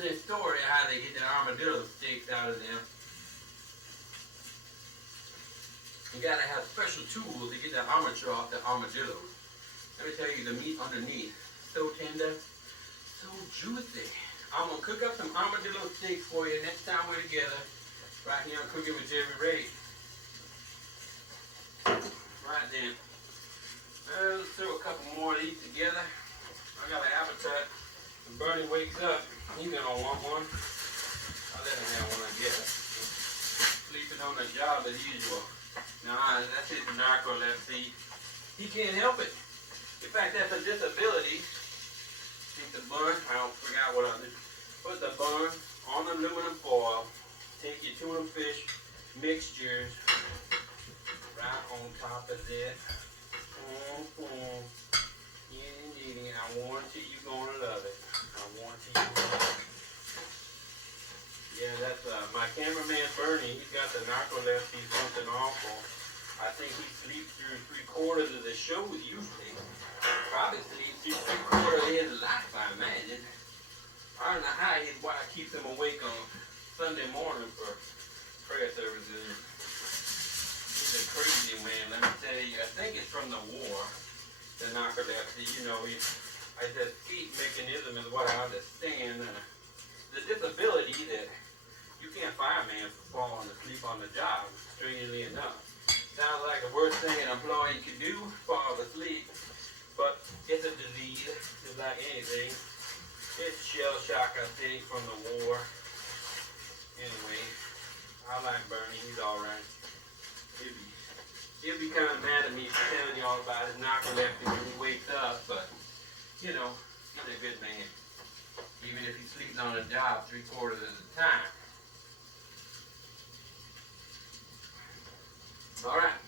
interesting story how they get the armadillo steaks out of them. You gotta have special tools to get the armature off the armadillo. Let me tell you, the meat underneath, so tender, so juicy. I'm gonna cook up some armadillo steaks for you next time we're together. Right here on Cooking with Gerry Ray. Right then. Let's throw a couple more of these together. I got an appetite. When Bernie wakes up, he's gonna want one. I'll let him have one, I guess. Sleeping on the job as usual. Nah, that's his narcolepsy. He can't help it. In fact, that's a disability. Take the bun, I forgot what I did. Put the bun on aluminum foil. Take your tuna fish mixtures right on top of this. Yeah, I warranty you gonna love it. I warranty you gonna love it. Yeah, that's my cameraman Bernie. He's got the narcolepsy, something awful. I think he sleeps through 3/4 of the show usually. Probably sleeps through 3/4 of his life, I imagine. I don't know how his wife keeps him awake on Sunday morning for prayer services. He's a crazy man, let me tell you. I think it's from the war, the narcolepsy. You know, it's a escape mechanism is what I understand. The disability that you can't fire a man for falling asleep on the job, strangely enough. Sounds like the worst thing an employee could do, fall asleep. But it's a disease, just like anything. It's shell shock, I think, from the war. Anyway, I like Bernie, he's alright. He'll be kind of mad at me for telling y'all about his narcolepsy when he wakes up, but, you know, he's a good man. Even if he sleeps on the job 3/4 of the time. Alright,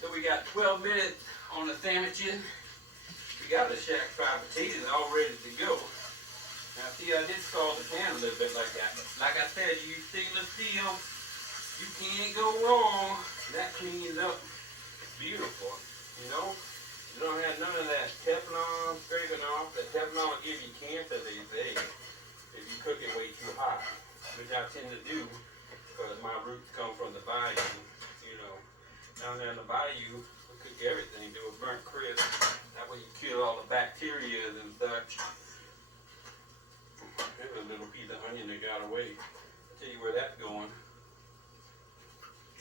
so we got 12 minutes on the sandwiches. We got the shack fried potatoes all ready to go. Now see, I did scald the pan a little bit like that, but like I said, you use stainless steel, you can't go wrong. That cleans up beautiful, you know? You don't have none of that Teflon scraping off. The Teflon will give you cancer, they say, if you cook it way too hot, which I tend to do because my roots come from the bayou. You know, down there in the bayou, we cook everything, do a burnt crisp. That way you kill all the bacteria and such. There's a little piece of onion that got away. I'll tell you where that's going.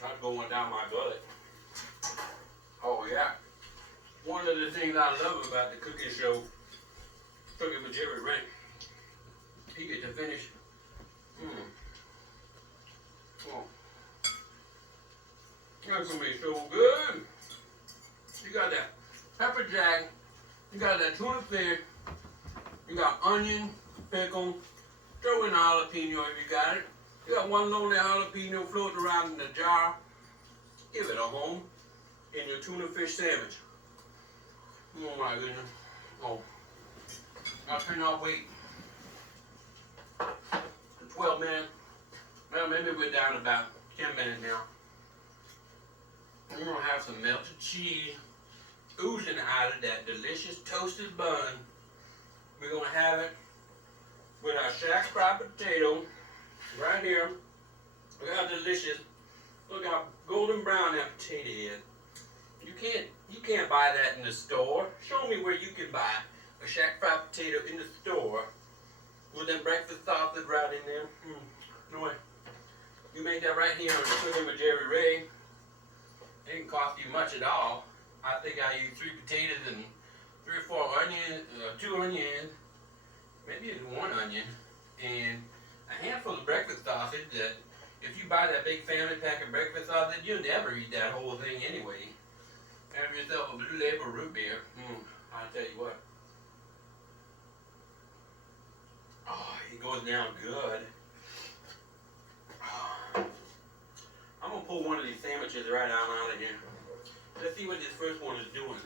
That's going down my gullet. Oh yeah. One of the things I love about the cooking show, Cooking with Gerry Ray, you get to finish. Oh. That's gonna be so good. You got that pepper jack, you got that tuna fish, you got onion, pickle, throw in a jalapeno if you got it. You got one lonely jalapeno floating around in the jar. Give it a home in your tuna fish sandwich. Oh my goodness. Oh. I cannot wait for 12 minutes. Well, maybe we're down to about 10 minutes now. We're going to have some melted cheese oozing out of that delicious toasted bun. We're going to have it with our shack fried potato right here. Look how delicious. Look how golden brown that potato is. You can't buy that in the store. Show me where you can buy a shack fried potato in the store with that breakfast sausage right in there. No way. You make that right here on Cooking with Gerry Ray. It didn't cost you much at all. I think I used 3 potatoes and 3 or 4 onions, 2 onions, maybe even 1 onion, and a handful of breakfast sausage that if you buy that big family pack of breakfast sausage, you'll never eat that whole thing anyway. Have yourself a Blue Label root beer. I'll tell you what. Oh, it goes down good. I'm going to pull one of these sandwiches right out of here. Let's see what this first one is doing.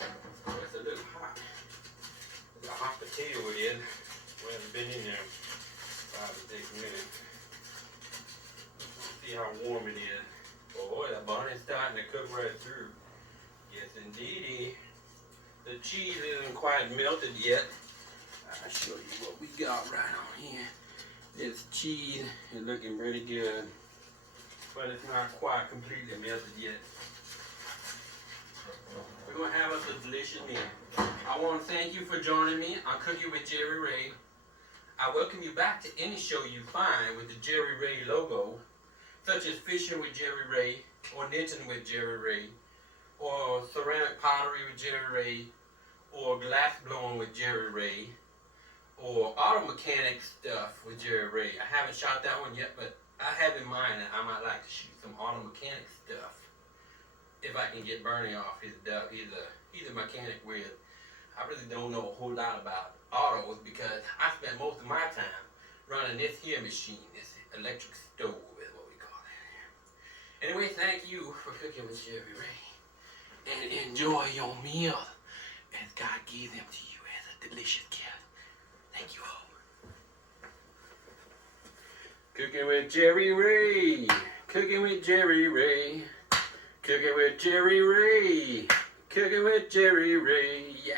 It's a little hot. It's a hot potato it is. We haven't been in there 5 to 6 minutes. Let's see how warm it is. Oh, that bun is starting to cook right through. Yes, indeedy. The cheese isn't quite melted yet. I'll show you what we got right on It's cheese and looking pretty good, but it's not quite completely melted yet. We're gonna have us a delicious meal. I want to thank you for joining me on Cooking with Gerry Ray. I welcome you back to any show you find with the Gerry Ray logo, such as Fishing with Gerry Ray, or Knitting with Gerry Ray, or Ceramic Pottery with Gerry Ray, or Glass Blowing with Gerry Ray, or Auto Mechanic Stuff with Gerry Ray. I haven't shot that one yet, but I have in mind that I might like to shoot some Auto Mechanic stuff. If I can get Bernie off his duck, he's a mechanic with. I really don't know a whole lot about autos because I spend most of my time running this here machine, this electric stove is what we call it. Anyway, thank you for cooking with Gerry Ray. And enjoy your meal as God gave them to you as a delicious gift. Thank you all. Cooking with Gerry Ray. Cooking with Gerry Ray. Cooking with Gerry Ray. Cooking with Gerry Ray. Yeah.